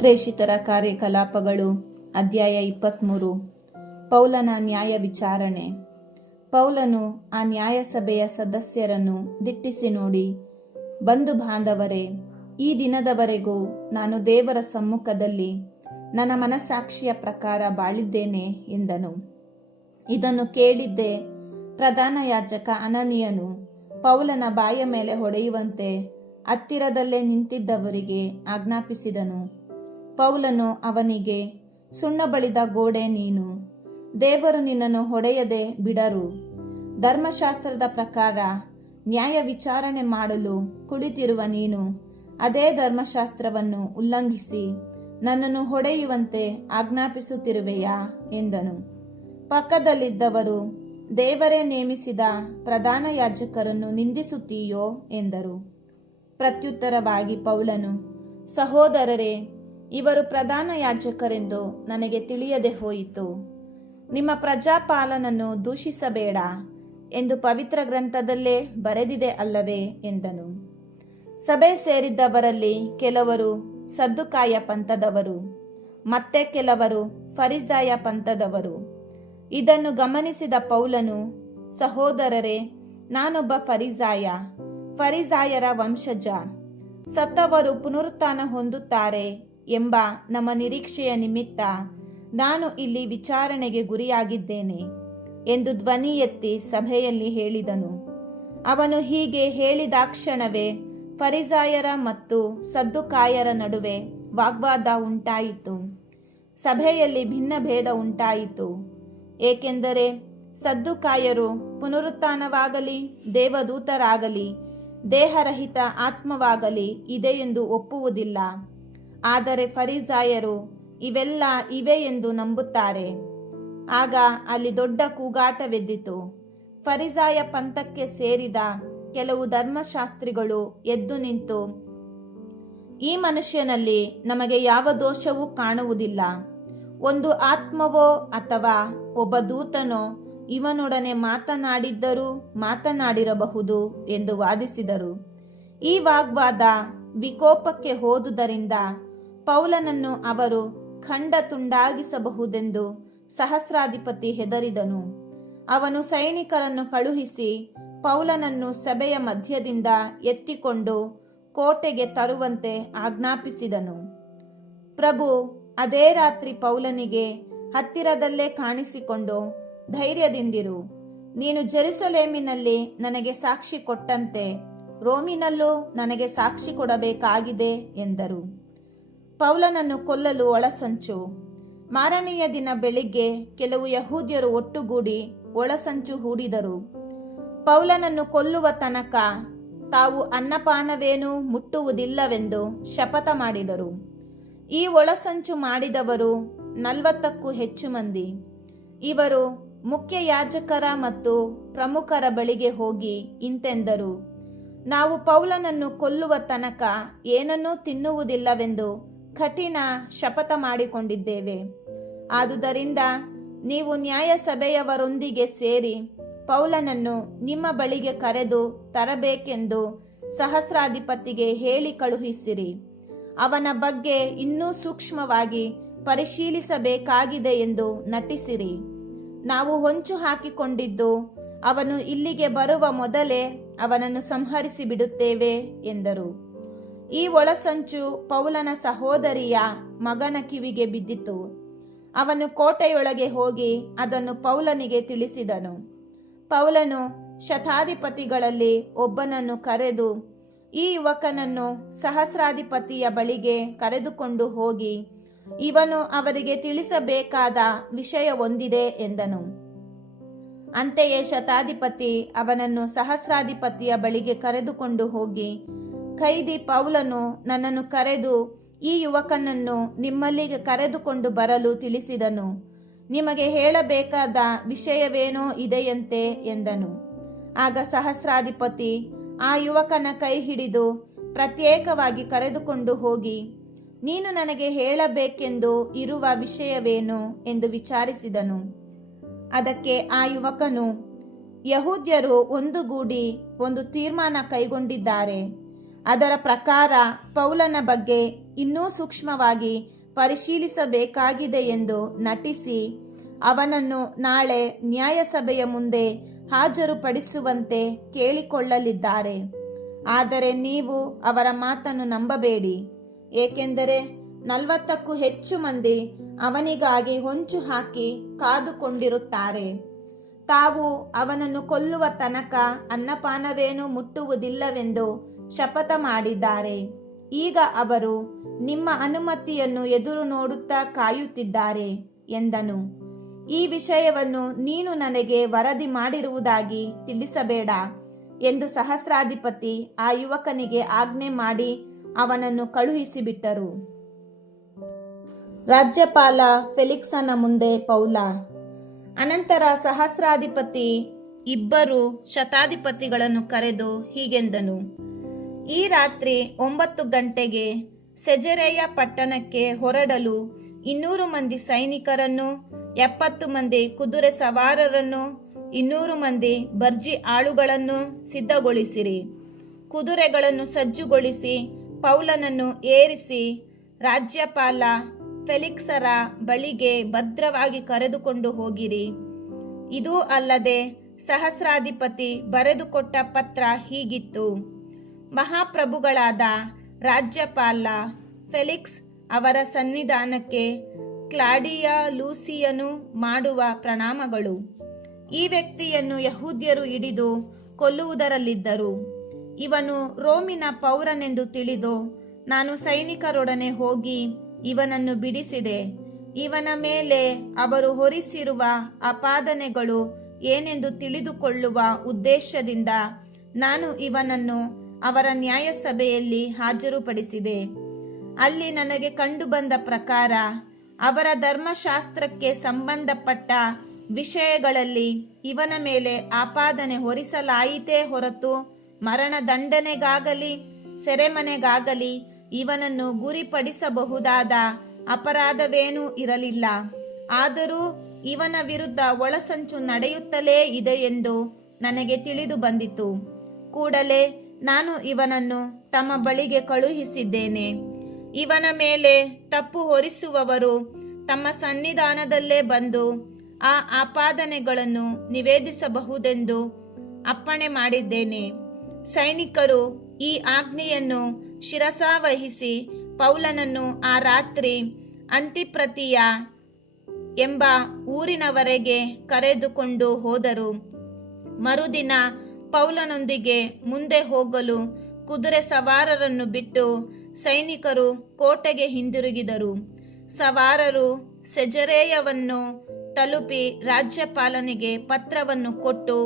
ಪ್ರೇಷಿತರ ಕಾರ್ಯಕಲಾಪಗಳು ಅಧ್ಯಾಯ 23. ಪೌಲನ ನ್ಯಾಯ ವಿಚಾರಣೆ. ಪೌಲನು ಆ ನ್ಯಾಯಸಭೆಯ ಸದಸ್ಯರನ್ನು ದಿಟ್ಟಿಸಿ ನೋಡಿ, ಬಂಧು ಬಾಂಧವರೇ, ಈ ದಿನದವರೆಗೂ ನಾನು ದೇವರ ಸಮ್ಮುಖದಲ್ಲಿ ನನ್ನ ಮನಸ್ಸಾಕ್ಷಿಯ ಪ್ರಕಾರ ಬಾಳಿದ್ದೇನೆ ಎಂದನು. ಇದನ್ನು ಕೇಳಿದ್ದೇ ಪ್ರಧಾನ ಯಾಜಕ ಅನನೀಯನು ಪೌಲನ ಬಾಯ ಮೇಲೆ ಹೊಡೆಯುವಂತೆ ಹತ್ತಿರದಲ್ಲೇ ನಿಂತಿದ್ದವರಿಗೆ ಆಜ್ಞಾಪಿಸಿದನು. ಪೌಲನು ಅವನಿಗೆ, ಸುಣ್ಣ ಬಳಿದ ಗೋಡೆ ನೀನು, ದೇವರು ನಿನ್ನನ್ನು ಹೊಡೆಯದೆ ಬಿಡರು. ಧರ್ಮಶಾಸ್ತ್ರದ ಪ್ರಕಾರ ನ್ಯಾಯ ವಿಚಾರಣೆ ಮಾಡಲು ಕುಳಿತಿರುವ ನೀನು ಅದೇ ಧರ್ಮಶಾಸ್ತ್ರವನ್ನು ಉಲ್ಲಂಘಿಸಿ ನನ್ನನ್ನು ಹೊಡೆಯುವಂತೆ ಆಜ್ಞಾಪಿಸುತ್ತಿರುವೆಯಾ ಎಂದನು. ಪಕ್ಕದಲ್ಲಿದ್ದವರು, ದೇವರೇ ನೇಮಿಸಿದ ಪ್ರಧಾನ ಯಾಜಕರನ್ನು ನಿಂದಿಸುತ್ತೀಯೋ ಎಂದರು. ಪ್ರತ್ಯುತ್ತರವಾಗಿ ಪೌಲನು, ಸಹೋದರರೇ, ಇವರು ಪ್ರಧಾನ ಯಾಜಕರೆಂದು ನನಗೆ ತಿಳಿಯದೆ ಹೋಯಿತು. ನಿಮ್ಮ ಪ್ರಜಾಪಾಲನನ್ನು ದೂಷಿಸಬೇಡ ಎಂದು ಪವಿತ್ರ ಗ್ರಂಥದಲ್ಲೇ ಬರೆದಿದೆ ಅಲ್ಲವೇ ಎಂದನು. ಸಭೆ ಸೇರಿದ್ದವರಲ್ಲಿ ಕೆಲವರು ಸದ್ದುಕಾಯ ಪಂಥದವರು, ಮತ್ತೆ ಕೆಲವರು ಫರಿಸಾಯ ಪಂಥದವರು. ಇದನ್ನು ಗಮನಿಸಿದ ಪೌಲನು, ಸಹೋದರರೇ, ನಾನೊಬ್ಬ ಫರಿಸಾಯರ ವಂಶಜ. ಸತ್ತವರು ಪುನರುತ್ಥಾನ ಹೊಂದುತ್ತಾರೆ ಎಂಬ ನಮ್ಮ ನಿರೀಕ್ಷೆಯ ನಿಮಿತ್ತ ನಾನು ಇಲ್ಲಿ ವಿಚಾರಣೆಗೆ ಗುರಿಯಾಗಿದ್ದೇನೆ ಎಂದು ಧ್ವನಿ ಎತ್ತಿ ಸಭೆಯಲ್ಲಿ ಹೇಳಿದನು. ಅವನು ಹೀಗೆ ಹೇಳಿದಾಕ್ಷಣವೇ ಫರಿಸಾಯರ ಮತ್ತು ಸದ್ದುಕಾಯರ ನಡುವೆ ವಾಗ್ವಾದ ಉಂಟಾಯಿತು. ಸಭೆಯಲ್ಲಿ ಭಿನ್ನಭೇದ ಉಂಟಾಯಿತು. ಏಕೆಂದರೆ ಸದ್ದುಕಾಯರು ಪುನರುತ್ಥಾನವಾಗಲಿ ದೇವದೂತರಾಗಲಿ ದೇಹರಹಿತ ಆತ್ಮವಾಗಲಿ ಇದೆಯೆಂದು ಒಪ್ಪುವುದಿಲ್ಲ. ಆದರೆ ಫರಿಸಾಯರು ಇವೆಲ್ಲ ಇವೆ ಎಂದು ನಂಬುತ್ತಾರೆ. ಆಗ ಅಲ್ಲಿ ದೊಡ್ಡ ಕೂಗಾಟವೆದ್ದಿತು. ಫರಿಸಾಯ ಪಂಥಕ್ಕೆ ಸೇರಿದ ಕೆಲವು ಧರ್ಮಶಾಸ್ತ್ರಿಗಳು ಎದ್ದು ನಿಂತು, ಈ ಮನುಷ್ಯನಲ್ಲಿ ನಮಗೆ ಯಾವ ದೋಷವೂ ಕಾಣುವುದಿಲ್ಲ. ಒಂದು ಆತ್ಮವೋ ಅಥವಾ ಒಬ್ಬ ದೂತನೋ ಇವನೊಡನೆ ಮಾತನಾಡಿರಬಹುದು ಎಂದು ವಾದಿಸಿದರು. ಈ ವಾಗ್ವಾದ ವಿಕೋಪಕ್ಕೆ ಹೋದುದರಿಂದ ಪೌಲನನ್ನು ಅವರು ಖಂಡ ತುಂಡಾಗಿಸಬಹುದೆಂದು ಸಹಸ್ರಾಧಿಪತಿ ಹೆದರಿದನು. ಅವನು ಸೈನಿಕರನ್ನು ಕಳುಹಿಸಿ ಪೌಲನನ್ನು ಸಭೆಯ ಮಧ್ಯದಿಂದ ಎತ್ತಿಕೊಂಡು ಕೋಟೆಗೆ ತರುವಂತೆ ಆಜ್ಞಾಪಿಸಿದನು. ಪ್ರಭು ಅದೇ ರಾತ್ರಿ ಪೌಲನಿಗೆ ಹತ್ತಿರದಲ್ಲೇ ಕಾಣಿಸಿಕೊಂಡು, ಧೈರ್ಯದಿಂದಿರು, ನೀನು ಜೆರುಸಲೇಮಿನಲ್ಲಿ ನನಗೆ ಸಾಕ್ಷಿ ಕೊಟ್ಟಂತೆ ರೋಮಿನಲ್ಲೂ ನನಗೆ ಸಾಕ್ಷಿ ಕೊಡಬೇಕಾಗಿದೆ ಎಂದರು. ಪೌಲನನ್ನು ಕೊಲ್ಲಲು ಒಳಸಂಚು. ಮಾರನೆಯ ದಿನ ಬೆಳಿಗ್ಗೆ ಕೆಲವು ಯಹೂದ್ಯರು ಒಟ್ಟುಗೂಡಿ ಒಳಸಂಚು ಹೂಡಿದರು. ಪೌಲನನ್ನು ಕೊಲ್ಲುವ ತನಕ ತಾವು ಅನ್ನಪಾನವೇನೂ ಮುಟ್ಟುವುದಿಲ್ಲವೆಂದು ಶಪಥ ಮಾಡಿದರು. ಈ ಒಳಸಂಚು ಮಾಡಿದವರು 40ಕ್ಕೂ ಹೆಚ್ಚು ಮಂದಿ. ಇವರು ಮುಖ್ಯ ಯಾಜಕರ ಮತ್ತು ಪ್ರಮುಖರ ಬಳಿಗೆ ಹೋಗಿ ಇಂತೆಂದರು, ನಾವು ಪೌಲನನ್ನು ಕೊಲ್ಲುವ ತನಕ ಏನನ್ನೂ ತಿನ್ನುವುದಿಲ್ಲವೆಂದು ಕಠಿಣ ಶಪಥ ಮಾಡಿಕೊಂಡಿದ್ದೇವೆ. ಆದುದರಿಂದ ನೀವು ನ್ಯಾಯಸಭೆಯವರೊಂದಿಗೆ ಸೇರಿ ಪೌಲನನ್ನು ನಿಮ್ಮ ಬಳಿಗೆ ಕರೆದು ತರಬೇಕೆಂದು ಸಹಸ್ರಾಧಿಪತಿಗೆ ಹೇಳಿ ಕಳುಹಿಸಿರಿ. ಅವನ ಬಗ್ಗೆ ಇನ್ನೂ ಸೂಕ್ಷ್ಮವಾಗಿ ಪರಿಶೀಲಿಸಬೇಕಾಗಿದೆ ಎಂದು ನಟಿಸಿರಿ. ನಾವು ಹೊಂಚು ಹಾಕಿಕೊಂಡಿದ್ದು ಅವನು ಇಲ್ಲಿಗೆ ಬರುವ ಮೊದಲೇ ಅವನನ್ನು ಸಂಹರಿಸಿ ಬಿಡುತ್ತೇವೆ ಎಂದರು. ಈ ಒಳಸಂಚು ಪೌಲನ ಸಹೋದರಿಯ ಮಗನ ಕಿವಿಗೆ ಬಿದ್ದಿತು. ಅವನು ಕೋಟೆಯೊಳಗೆ ಹೋಗಿ ಅದನ್ನು ಪೌಲನಿಗೆ ತಿಳಿಸಿದನು. ಪೌಲನು ಶತಾಧಿಪತಿಗಳಲ್ಲಿ ಒಬ್ಬನನ್ನು ಕರೆದು, ಈ ಯುವಕನನ್ನು ಸಹಸ್ರಾಧಿಪತಿಯ ಬಳಿಗೆ ಕರೆದುಕೊಂಡು ಹೋಗಿ ಇವನು ಅವರಿಗೆ ತಿಳಿಸಬೇಕಾದ ವಿಷಯವೊಂದಿದೆ ಎಂದನು. ಅಂತೆಯೇ ಶತಾಧಿಪತಿ ಅವನನ್ನು ಸಹಸ್ರಾಧಿಪತಿಯ ಬಳಿಗೆ ಕರೆದುಕೊಂಡು ಹೋಗಿ, ಖೈದಿ ಪೌಲನು ನನ್ನನ್ನು ಕರೆದು ಈ ಯುವಕನನ್ನು ನಿಮ್ಮಲ್ಲಿಗೆ ಕರೆದುಕೊಂಡು ಬರಲು ತಿಳಿಸಿದನು. ನಿಮಗೆ ಹೇಳಬೇಕಾದ ವಿಷಯವೇನೋ ಇದೆಯಂತೆ ಎಂದನು. ಆಗ ಸಹಸ್ರಾಧಿಪತಿ ಆ ಯುವಕನ ಕೈ ಹಿಡಿದು ಪ್ರತ್ಯೇಕವಾಗಿ ಕರೆದುಕೊಂಡು ಹೋಗಿ, ನೀನು ನನಗೆ ಹೇಳಬೇಕೆಂದು ಇರುವ ವಿಷಯವೇನು ಎಂದು ವಿಚಾರಿಸಿದನು. ಅದಕ್ಕೆ ಆ ಯುವಕನು, ಯಹೂದ್ಯರು ಒಂದುಗೂಡಿ ಒಂದು ತೀರ್ಮಾನ ಕೈಗೊಂಡಿದ್ದಾರೆ. ಅದರ ಪ್ರಕಾರ ಪೌಲನ ಬಗ್ಗೆ ಇನ್ನೂ ಸೂಕ್ಷ್ಮವಾಗಿ ಪರಿಶೀಲಿಸಬೇಕಾಗಿದೆ ಎಂದು ನಟಿಸಿ ಅವನನ್ನು ನಾಳೆ ನ್ಯಾಯಸಭೆಯ ಮುಂದೆ ಹಾಜರುಪಡಿಸುವಂತೆ ಕೇಳಿಕೊಳ್ಳಲಿದ್ದಾರೆ. ಆದರೆ ನೀವು ಅವರ ಮಾತನ್ನು ನಂಬಬೇಡಿ, ಏಕೆಂದರೆ 40ಕ್ಕೂ ಹೆಚ್ಚು ಮಂದಿ ಅವನಿಗಾಗಿ ಹೊಂಚು ಹಾಕಿ ಕಾದುಕೊಂಡಿರುತ್ತಾರೆ. ತಾವು ಅವನನ್ನು ಕೊಲ್ಲುವ ತನಕ ಅನ್ನಪಾನವೇನೂ ಮುಟ್ಟುವುದಿಲ್ಲವೆಂದು ಶಪಥ ಮಾಡಿದ್ದಾರೆ. ಈಗ ಅವರು ನಿಮ್ಮ ಅನುಮತಿಯನ್ನು ಎದುರು ನೋಡುತ್ತಾ ಕಾಯುತ್ತಿದ್ದಾರೆ ಎಂದನು. ಈ ವಿಷಯವನ್ನು ನೀನು ನನಗೆ ವರದಿ ಮಾಡಿರುವುದಾಗಿ ತಿಳಿಸಬೇಡ ಎಂದು ಸಹಸ್ರಾಧಿಪತಿ ಆ ಯುವಕನಿಗೆ ಆಜ್ಞೆ ಮಾಡಿ ಅವನನ್ನು ಕಳುಹಿಸಿಬಿಟ್ಟರು. ರಾಜ್ಯಪಾಲ ಫೆಲಿಕ್ಸನ ಮುಂದೆ ಪೌಲ. ಅನಂತರ ಸಹಸ್ರಾಧಿಪತಿ ಇಬ್ಬರು ಶತಾಧಿಪತಿಗಳನ್ನು ಕರೆದು ಹೀಗೆಂದನು, ಈ ರಾತ್ರಿ 9 ಗಂಟೆಗೆ ಸೆಜೆರೆಯ ಪಟ್ಟಣಕ್ಕೆ ಹೊರಡಲು 200 ಮಂದಿ ಸೈನಿಕರನ್ನು, 70 ಮಂದಿ ಕುದುರೆ ಸವಾರರನ್ನು, 200 ಮಂದಿ ಬರ್ಜಿ ಆಳುಗಳನ್ನು ಸಿದ್ಧಗೊಳಿಸಿರಿ. ಕುದುರೆಗಳನ್ನು ಸಜ್ಜುಗೊಳಿಸಿ ಪೌಲನನ್ನು ಏರಿಸಿ ರಾಜ್ಯಪಾಲ ಫೆಲಿಕ್ಸರ ಬಳಿಗೆ ಭದ್ರವಾಗಿ ಕರೆದುಕೊಂಡು ಹೋಗಿರಿ. ಇದೂ ಅಲ್ಲದೆ ಸಹಸ್ರಾಧಿಪತಿ ಬರೆದುಕೊಟ್ಟ ಪತ್ರ ಹೀಗಿತ್ತು: ಮಹಾಪ್ರಭುಗಳಾದ ರಾಜ್ಯಪಾಲ ಫೆಲಿಕ್ಸ್ ಅವರ ಸನ್ನಿಧಾನಕ್ಕೆ ಕ್ಲಾಡಿಯ ಲೂಸಿಯನು ಮಾಡುವ ಪ್ರಣಾಮಗಳು. ಈ ವ್ಯಕ್ತಿಯನ್ನು ಯಹೂದ್ಯರು ಹಿಡಿದು ಕೊಲ್ಲುವುದರಲ್ಲಿದ್ದರು. ಇವನು ರೋಮಿನ ಪೌರನೆಂದು ತಿಳಿದು ನಾನು ಸೈನಿಕರೊಡನೆ ಹೋಗಿ ಇವನನ್ನು ಬಿಡಿಸಿದೆ. ಇವನ ಮೇಲೆ ಅವರು ಹೊರಿಸಿರುವ ಅಪಾದನೆಗಳು ಏನೆಂದು ತಿಳಿದುಕೊಳ್ಳುವ ಉದ್ದೇಶದಿಂದ ನಾನು ಇವನನ್ನು ಅವರ ನ್ಯಾಯಸಭೆಯಲ್ಲಿ ಹಾಜರುಪಡಿಸಿದೆ. ಅಲ್ಲಿ ನನಗೆ ಕಂಡುಬಂದ ಪ್ರಕಾರ ಅವರ ಧರ್ಮಶಾಸ್ತ್ರಕ್ಕೆ ಸಂಬಂಧಪಟ್ಟ ವಿಷಯಗಳಲ್ಲಿ ಇವನ ಮೇಲೆ ಆಪಾದನೆ ಹೊರಿಸಲಾಯಿತೇ ಹೊರತು ಮರಣದಂಡನೆಗಾಗಲಿ ಸೆರೆಮನೆಗಾಗಲಿ ಇವನನ್ನು ಗುರಿಪಡಿಸಬಹುದಾದ ಅಪರಾಧವೇನೂ ಇರಲಿಲ್ಲ. ಆದರೂ ಇವನ ವಿರುದ್ಧ ಒಳಸಂಚು ನಡೆಯುತ್ತಲೇ ಇದೆ ಎಂದು ನನಗೆ ತಿಳಿದು ಬಂದಿತು. ಕೂಡಲೇ ನಾನು ಇವನನ್ನು ತಮ್ಮ ಬಳಿಗೆ ಕಳುಹಿಸಿದ್ದೇನೆ. ಇವನ ಮೇಲೆ ತಪ್ಪು ಹೊರಿಸುವವರು ತಮ್ಮ ಸನ್ನಿಧಾನದಲ್ಲೇ ಬಂದು ಆ ಆಪಾದನೆಗಳನ್ನು ನಿವೇದಿಸಬಹುದೆಂದು ಅಪ್ಪಣೆ ಮಾಡಿದ್ದೇನೆ. ಸೈನಿಕರು ಈ ಆಜ್ಞೆಯನ್ನು ಶಿರಸಾವಹಿಸಿ ಪೌಲನನ್ನು ಆ ರಾತ್ರಿ ಅಂತಿಪ್ರತಿಯ ಎಂಬ ಊರಿನವರೆಗೆ ಕರೆದುಕೊಂಡು ಹೋದರು. ಮರುದಿನ ಪೌಲನೊಂದಿಗೆ ಮುಂದೆ ಹೋಗಲು ಕುದುರೆ ಸವಾರರನ್ನು ಬಿಟ್ಟು ಸೈನಿಕರು ಕೋಟೆಗೆ ಹಿಂದಿರುಗಿದರು. ಸವಾರರು ಸೆಜರೇಯವನ್ನು ತಲುಪಿ ರಾಜ್ಯಪಾಲನಿಗೆ ಪತ್ರವನ್ನು ಕೊಟ್ಟು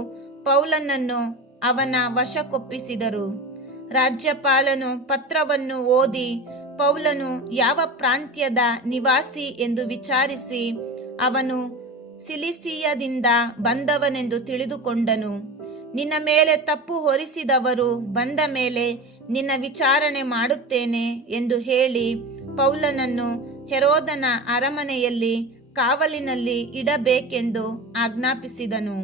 ಪೌಲನನ್ನು ಅವನ ವಶಕ್ಕೊಪ್ಪಿಸಿದರು. ರಾಜ್ಯಪಾಲನು ಪತ್ರವನ್ನು ಓದಿ ಪೌಲನು ಯಾವ ಪ್ರಾಂತ್ಯದ ನಿವಾಸಿ ಎಂದು ವಿಚಾರಿಸಿ ಅವನು ಸಿಲಿಸಿಯದಿಂದ ಬಂದವನೆಂದು ತಿಳಿದುಕೊಂಡನು. ನಿನ್ನ ಮೇಲೆ ತಪ್ಪು ಹೊರಿಸಿದವರು ಬಂದ ಮೇಲೆ ನಿನ್ನ ವಿಚಾರಣೆ ಮಾಡುತ್ತೇನೆ ಎಂದು ಹೇಳಿ ಪೌಲನನ್ನು ಹೆರೋದನ ಅರಮನೆಯಲ್ಲಿ ಕಾವಲಿನಲ್ಲಿ ಇಡಬೇಕೆಂದು ಆಜ್ಞಾಪಿಸಿದನು.